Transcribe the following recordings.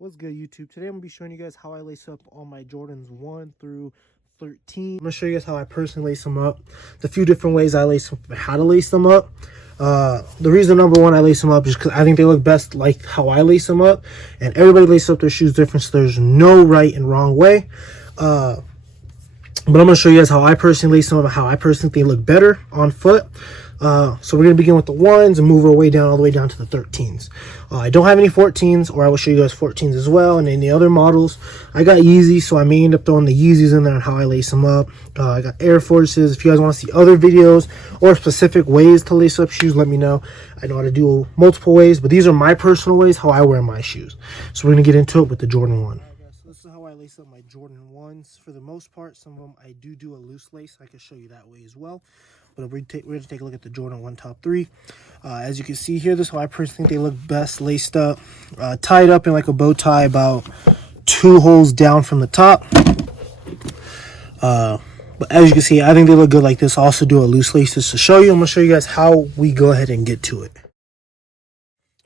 What's good, YouTube? Today I'm going to be showing you guys how I lace up all my Jordans 1 through 13. I'm going to show you guys how I personally lace them up. The few different ways I lace them, how to lace them up. The reason number one I lace them up is because I think they look best like how I lace them up. And everybody laces up their shoes different, so there's no right and wrong way. But I'm going to show you guys how I personally lace them up and how I personally think they look better on foot. So we're going to begin with the 1s and move our way down all the way down to the 13s. I don't have any 14s, or I will show you guys 14s as well, and any other models. I got Yeezys, so I may end up throwing the Yeezys in there and how I lace them up. I got Air Forces. If you guys want to see other videos or specific ways to lace up shoes, let me know. I know how to do multiple ways, but these are my personal ways how I wear my shoes. So we're going to get into it with the Jordan 1. All right, guys, so this is how I lace up my Jordan 1s. For the most part, some of them I do a loose lace. I can show you that way as well. But we're going to take a look at the Jordan 1 top 3. As you can see here, this is how I personally think they look best laced up. Tied up in like a bow tie about 2 holes down from the top. But as you can see, I think they look good like this. I'll also do a loose lace just to show you. I'm going to show you guys how we go ahead and get to it.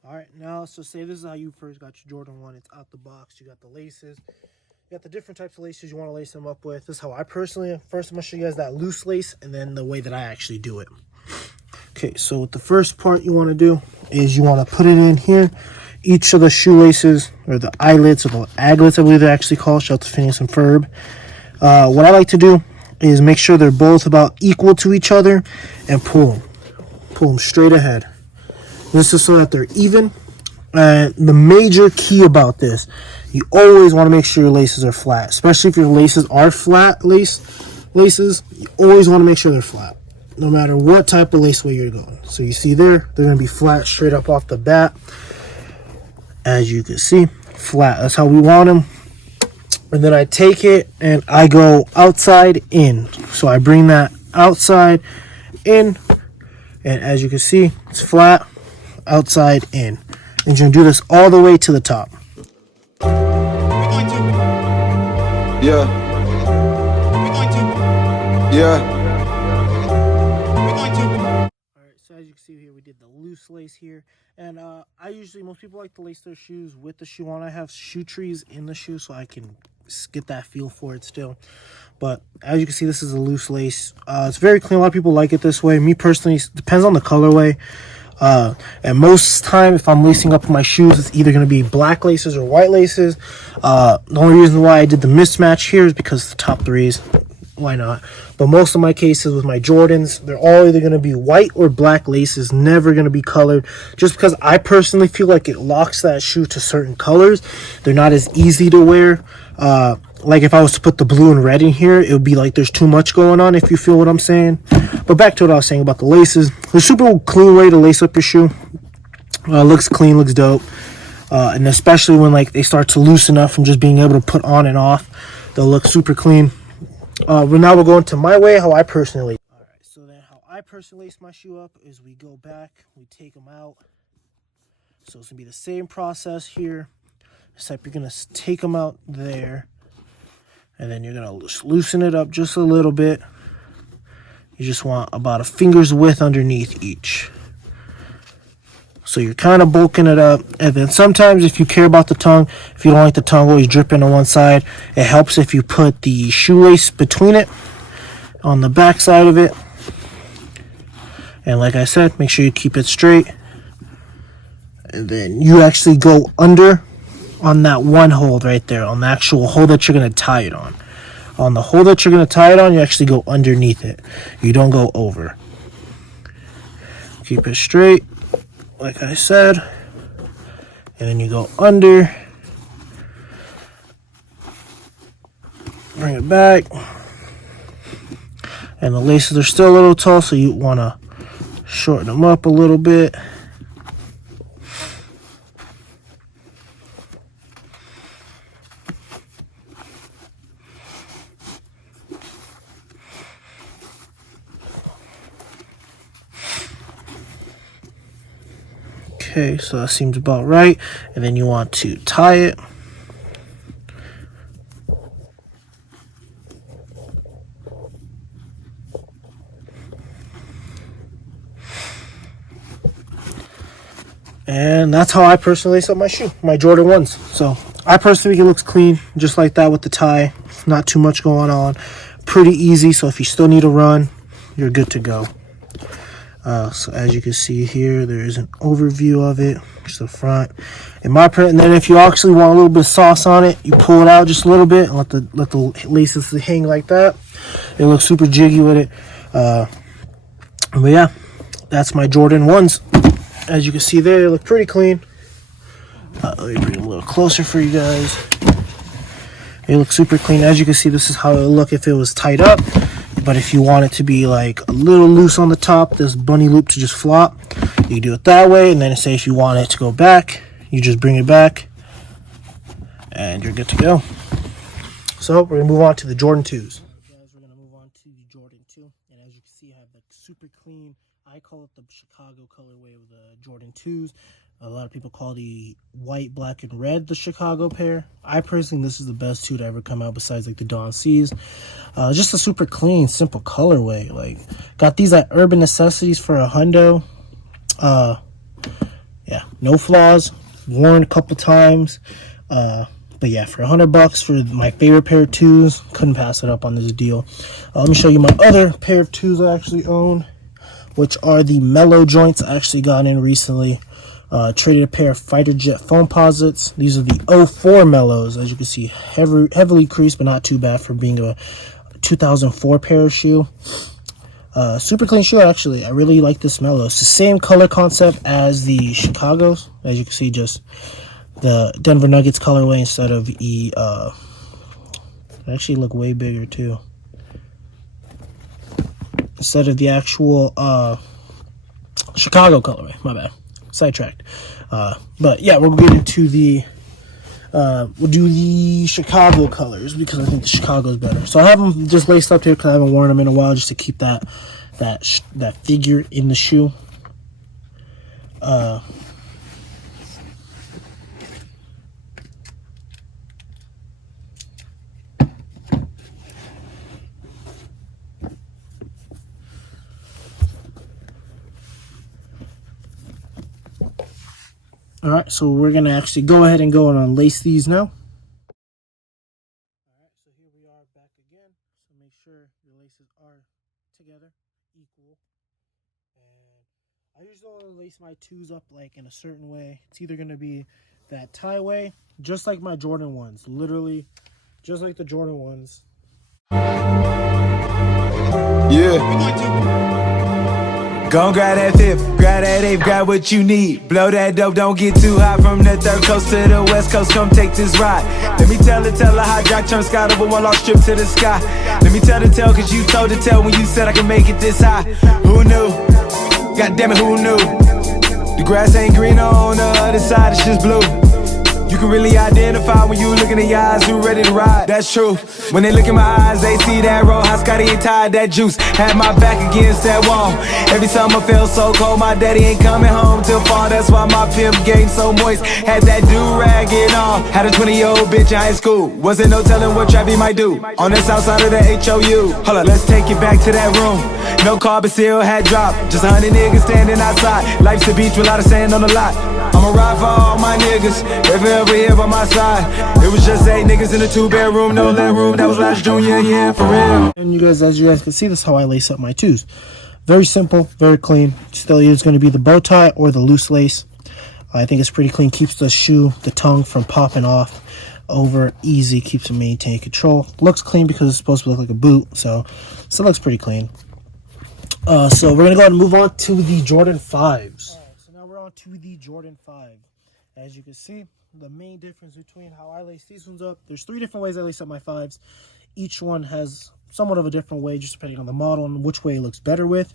Alright, now, so say this is how you first got your Jordan 1. It's out the box. You got the laces. You got the different types of laces you want to lace them up with. This is how I personally, first I'm going to show you guys that loose lace and then the way that I actually do it. Okay, so with the first part you want to do is you want to put it in here. Each of the shoelaces, or the eyelets, or the aglets I believe they're actually called. Shout out to Phineas and Ferb. What I like to do is make sure they're both about equal to each other and pull them. Pull them straight ahead. This is so that they're even. The major key about this, you always want to make sure your laces are flat, especially if your laces are flat laces. You always want to make sure they're flat, no matter what type of lace way you're going. So you see there, they're going to be flat straight up off the bat. As you can see, flat. That's how we want them. And then I take it and I go outside in. So I bring that outside in, and as you can see, it's flat, outside in. And you're going to do this all the way to the top. Yeah. Alright, so as you can see here, we did the loose lace here. And most people like to lace their shoes with the shoe on. I have shoe trees in the shoe so I can get that feel for it still. But as you can see, this is a loose lace. It's very clean. A lot of people like it this way. Me personally, it depends on the colorway. And most time, if I'm lacing up my shoes, it's either going to be black laces or white laces. The only reason why I did the mismatch here is because the top 3s. Why not? But most of my cases with my Jordans, they're all either going to be white or black laces, never going to be colored, just because I personally feel like it locks that shoe to certain colors. They're not as easy to wear. Like if I was to put the blue and red in here, it would be like there's too much going on, if you feel what I'm saying. But back to what I was saying about the laces. The super clean way to lace up your shoe. Looks clean, looks dope. And especially when like they start to loosen up from just being able to put on and off, they'll look super clean. Now we're going to my way, how I personally. Alright, so then how I personally lace my shoe up is we go back, we take them out. So it's going to be the same process here, except you're going to take them out there. And then you're going to loosen it up just a little bit. You just want about a finger's width underneath each. So you're kind of bulking it up. And then sometimes if you care about the tongue, if you don't like the tongue always dripping on one side, it helps if you put the shoelace between it on the back side of it. And like I said, make sure you keep it straight. And then you actually go under on that one hold right there, on the actual hole that you're going to tie it on. On the hole that you're going to tie it on, you actually go underneath it. You don't go over. Keep it straight, like I said. And then you go under. Bring it back. And the laces are still a little tall, so you want to shorten them up a little bit. Okay, so that seems about right. And then you want to tie it. And that's how I personally lace up my shoe, my Jordan 1s. So I personally think it looks clean, just like that with the tie. Not too much going on. Pretty easy, so if you still need a run, you're good to go. So as you can see here, there is an overview of it, just the front. In my print, and then if you actually want a little bit of sauce on it, you pull it out just a little bit and let the laces hang like that. It looks super jiggy with it. But yeah, that's my Jordan 1s. As you can see there, they look pretty clean. Let me bring them a little closer for you guys. They look super clean. As you can see, this is how it would look if it was tied up. But if you want it to be like a little loose on the top, this bunny loop to just flop, you can do it that way. And then say if you want it to go back, you just bring it back and you're good to go. So we're gonna move on to the Jordan 2s. Guys, we're gonna move on to the Jordan 2. And as you can see, I have the super clean, I call it the Chicago colorway of the Jordan 2s. A lot of people call the white, black, and red the Chicago pair. I personally think this is the best 2 to ever come out besides like the Dawn C's. Just a super clean, simple colorway. Like, got these at Urban Necessities for $100. Yeah, no flaws. Worn a couple times. But yeah, for $100 for my favorite pair of 2s, couldn't pass it up on this deal. Let me show you my other pair of 2s I actually own, which are the Mellow joints I actually got in recently. Traded a pair of Fighter Jet Foamposites. These are the 04 Mellows. As you can see, heavily creased, but not too bad for being a 2004 pair of shoe. Super clean shoe, actually. I really like this Mellow. It's the same color concept as the Chicago's. As you can see, just the Denver Nuggets colorway instead of they actually look way bigger too. Instead of the actual Chicago colorway. My bad. Sidetracked. But yeah, we'll get into the we'll do the Chicago colors because I think the Chicago's better. So I have them just laced up here because I haven't worn them in a while, just to keep that figure in the shoe. Alright, so we're going to actually go ahead and go and unlace these now. Alright, so here we are back again. So make sure your laces are together, equal. And I usually want to lace my 2s up like in a certain way. It's either going to be that tie way, just like my Jordan 1s. Literally, just like the Jordan 1s. Yeah. Gon' grab that fifth, grab that eighth, grab what you need. Blow that dope, don't get too high. From the third coast to the west coast, come take this ride. Let me tell her how Jack turned Scott over one lost trip to the sky. Let me tell the tale, cause you told the tale when you said I can make it this high. Who knew? God damn it, who knew? The grass ain't green on the other side, it's just blue. You can really identify when you look in the eyes who ready to ride. That's true. When they look in my eyes, they see that roll. How Scotty ain't tied that juice. Had my back against that wall. Every summer felt so cold. My daddy ain't coming home till fall. That's why my pimp game so moist. Had that do-rag and all. Had a 20-year-old bitch in high school. Wasn't no telling what Trappy might do. On the south side of the HOU. Hold up, let's take it back to that room. No car, but still had dropped. Just 100 niggas standing outside. Life's a beach with a lot of sand on the lot. I'ma ride for all my niggas. If ever here by my side. It was just 8 niggas in a 2-bedroom, no leg room. That was last Junior, yeah, for real. And you guys, as you guys can see, this is how I lace up my 2s. Very simple, very clean. Still is going to be the bow tie or the loose lace. I think it's pretty clean. Keeps the shoe, the tongue from popping off. Over easy, keeps it maintained control. Looks clean because it's supposed to look like a boot, so still looks pretty clean. So we're gonna go ahead and move on to the Jordan 5s. So now we're on to the Jordan 5. As you can see, the main difference between how I lace these ones up, there's 3 different ways I lace up my 5s. Each one has somewhat of a different way, just depending on the model and which way it looks better with.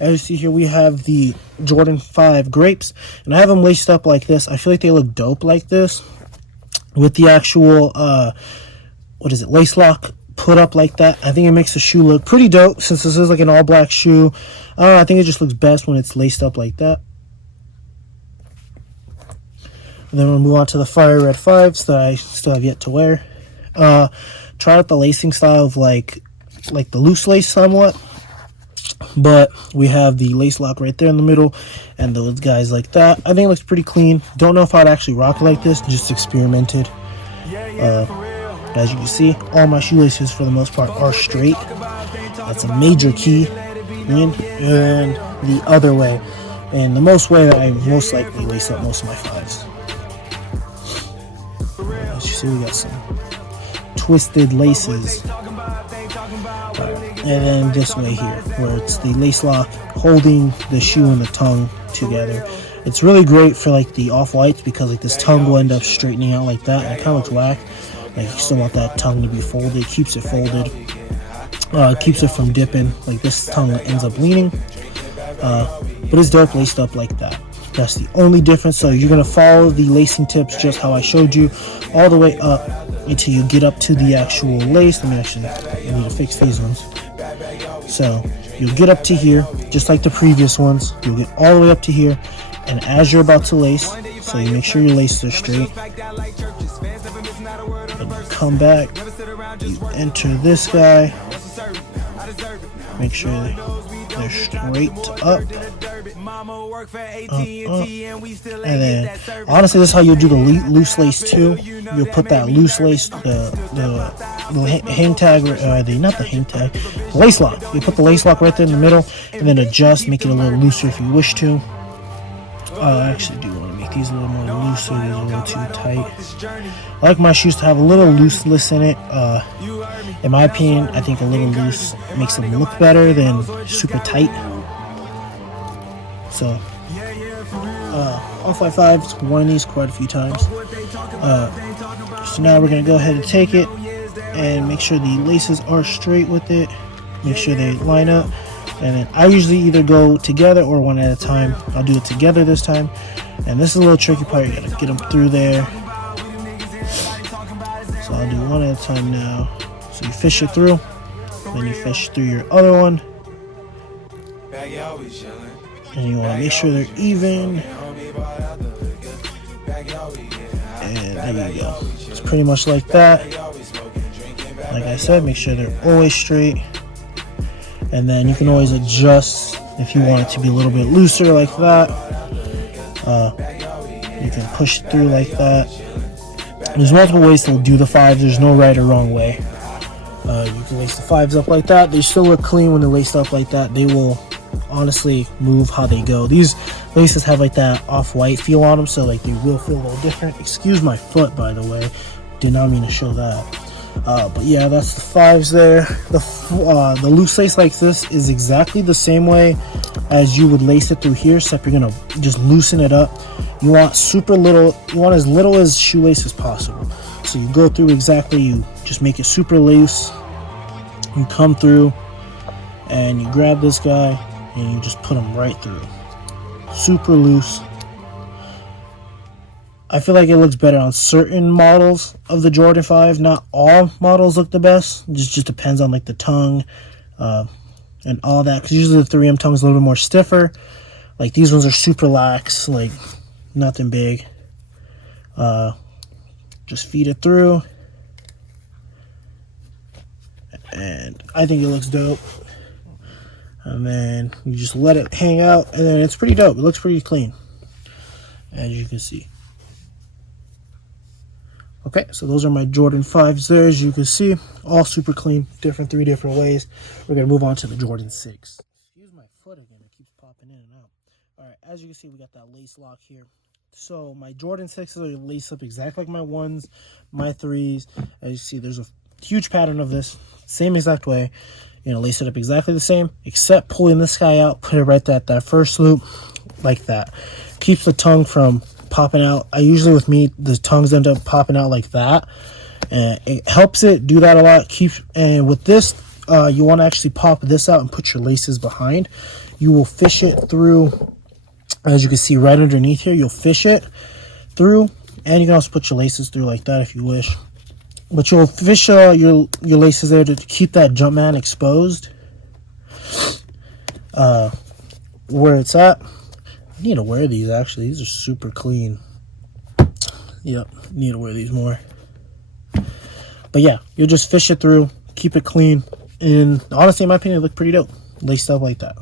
As you see here, we have the Jordan 5 Grapes, and I have them laced up like this. I feel like they look dope like this, with the actual lace lock put up like that. I think it makes the shoe look pretty dope, since this is like an all black shoe. I don't know, I think it just looks best when it's laced up like that. And then we'll move on to the Fire Red 5s that I still have yet to wear. Try out the lacing style of like the loose lace somewhat, but we have the lace lock right there in the middle and those guys like that. I think it looks pretty clean. Don't know if I'd actually rock it like this, just experimented. As you can see, all my shoelaces for the most part are straight. That's a major key. And the other way, and the most way that I most likely lace up most of my fives. As you see, we got some twisted laces. And then this way here, where it's the lace lock holding the shoe and the tongue together. It's really great for like the off-whites because like this tongue will end up straightening out like that. And it kind of looks whack. Like you still want that tongue to be folded. It keeps it folded. It keeps it from dipping. Like this tongue ends up leaning. But it's dope laced up like that. That's the only difference. So you're going to follow the lacing tips just how I showed you all the way up until you get up to the actual lace. Let me actually, I need to fix these ones. So you'll get up to here, just like the previous ones. You'll get all the way up to here, and as you're about to lace, so you make sure your laces are straight, and you come back, you enter this guy, make sure they're straight up, and then honestly this is how you do the loose lace too. You'll put that loose lace, the hang tag, not the hang tag, the lace lock. You put the lace lock right there in the middle, and then adjust, make it a little looser if you wish to. I actually do want to make these a little more looser. These are a little too tight. I like my shoes to have a little looseness in it. In my opinion, I think a little loose makes them look better than super tight. So, off-white fives, worn these quite a few times. So now we're going to go ahead and take it and make sure the laces are straight with it. Make sure they line up. And then I usually either go together or one at a time. I'll do it together this time. And this is a little tricky part. You got to get them through there. So I'll do one at a time now. So you fish it through. Then you fish through your other one. And you want to make sure they're even. And there you go. It's pretty much like that. Like I said, make sure they're always straight. And then you can always adjust if you want it to be a little bit looser like that. You can push it through like that. There's multiple ways to do the fives. There's no right or wrong way. You can lace the fives up like that. They still look clean when they're laced up like that. They will honestly move how they go. These laces have like that off-white feel on them, so like they will feel a little different. Excuse my foot, by the way. Did not mean to show that. But yeah, that's the fives there. The loose lace like this is exactly the same way as you would lace it through here, except you're gonna just loosen it up. You want super little, you want as little as shoelace as possible. So you go through exactly, you just make it super loose. You come through and you grab this guy and you just put them right through. Super loose. I feel like it looks better on certain models of the Jordan 5. Not all models look the best. It just depends on like the tongue and all that. Because usually the 3M tongue is a little bit more stiffer. Like these ones are super lax, like nothing big. Just feed it through. And I think it looks dope. And then you just let it hang out. And then it's pretty dope. It looks pretty clean, as you can see. Okay, so those are my Jordan 5s there, as you can see, all super clean, three different ways. We're going to move on to the Jordan 6. Excuse my foot again, it keeps popping in and out. All right, as you can see, we got that lace lock here. So my Jordan 6s are laced up exactly like my 1s, my 3s. As you see, there's a huge pattern of this, same exact way. You know, lace it up exactly the same, except pulling this guy out, put it right at that first loop, like that. Keeps the tongue from popping out. I usually, with me, the tongues end up popping out like that, and it helps it do that a lot. And with this, you want to actually pop this out and put your laces behind. You will fish it through, as you can see right underneath here. You'll fish it through, and you can also put your laces through like that if you wish. But you'll fish your laces there to keep that Jumpman exposed. Where it's at. I need to wear these, actually. These are super clean. Yep, need to wear these more. But yeah, you'll just fish it through, keep it clean, and honestly, in my opinion, it look pretty dope. Laced up like that.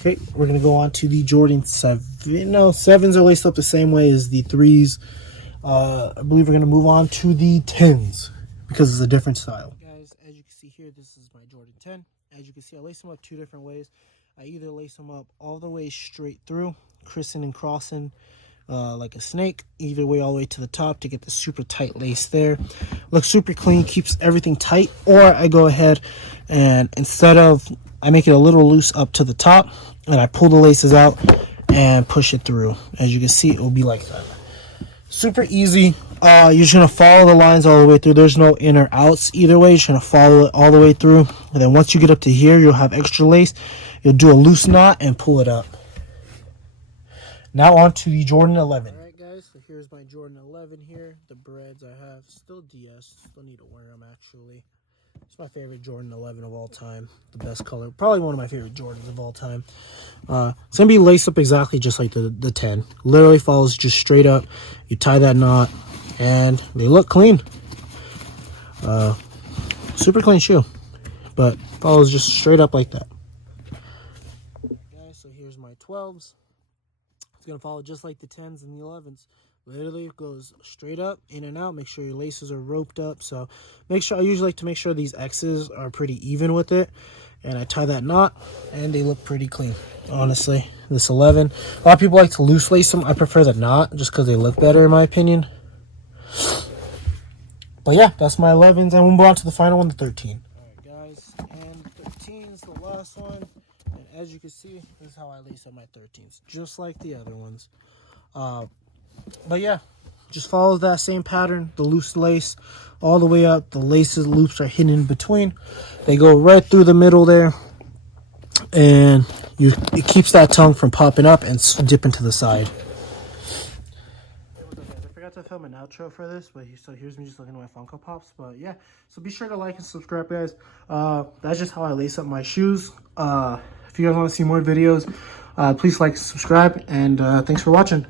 Okay, we're going to go on to the Jordan 7. No, 7s are laced up the same way as the 3s. I believe we're going to move on to the 10s because it's a different style. Guys, as you can see here, this is my Jordan 10. As you can see, I lace them up 2 different ways. I either lace them up all the way straight through, crissing and crossing like a snake, either way all the way to the top to get the super tight lace there. Looks super clean, keeps everything tight. Or I go ahead and instead of, I make it a little loose up to the top and I pull the laces out and push it through. As you can see, it will be like that. Super easy. You're just going to follow the lines all the way through. There's no in or outs either way. You're just going to follow it all the way through. And then once you get up to here, you'll have extra lace. You'll do a loose knot and pull it up. Now on to the Jordan 11. Alright guys, so here's my Jordan 11 here. The breads I have, still DS. Still need to wear them actually. It's my favorite Jordan 11 of all time. The best color. Probably one of my favorite Jordans of all time. It's going to be laced up exactly just like the 10. Literally follows just straight up. You tie that knot and they look clean. Super clean shoe. But follows just straight up like that. Guys, so here's my 12s. It's going to follow just like the 10s and the 11s. Literally goes straight up, in and out. Make sure your laces are roped up. So make sure, I usually like to make sure these X's are pretty even with it. And I tie that knot and they look pretty clean, honestly. This 11, a lot of people like to loose lace them. I prefer the knot just because they look better in my opinion. But yeah, that's my 11s. And we'll move on to the final one, the 13. Alright guys, and 13 is the last one. And as you can see, this is how I lace up my 13s, just like the other ones. But yeah, just follow that same pattern, the loose lace all the way up. The laces loops are hidden in between. They go right through the middle there, and it keeps that tongue from popping up and dipping to the side. I forgot to film an outro for this, but so here's me just looking at my Funko Pops. But yeah, so be sure to like and subscribe, guys. That's just how I lace up my shoes. If you guys want to see more videos, please like and subscribe, and thanks for watching.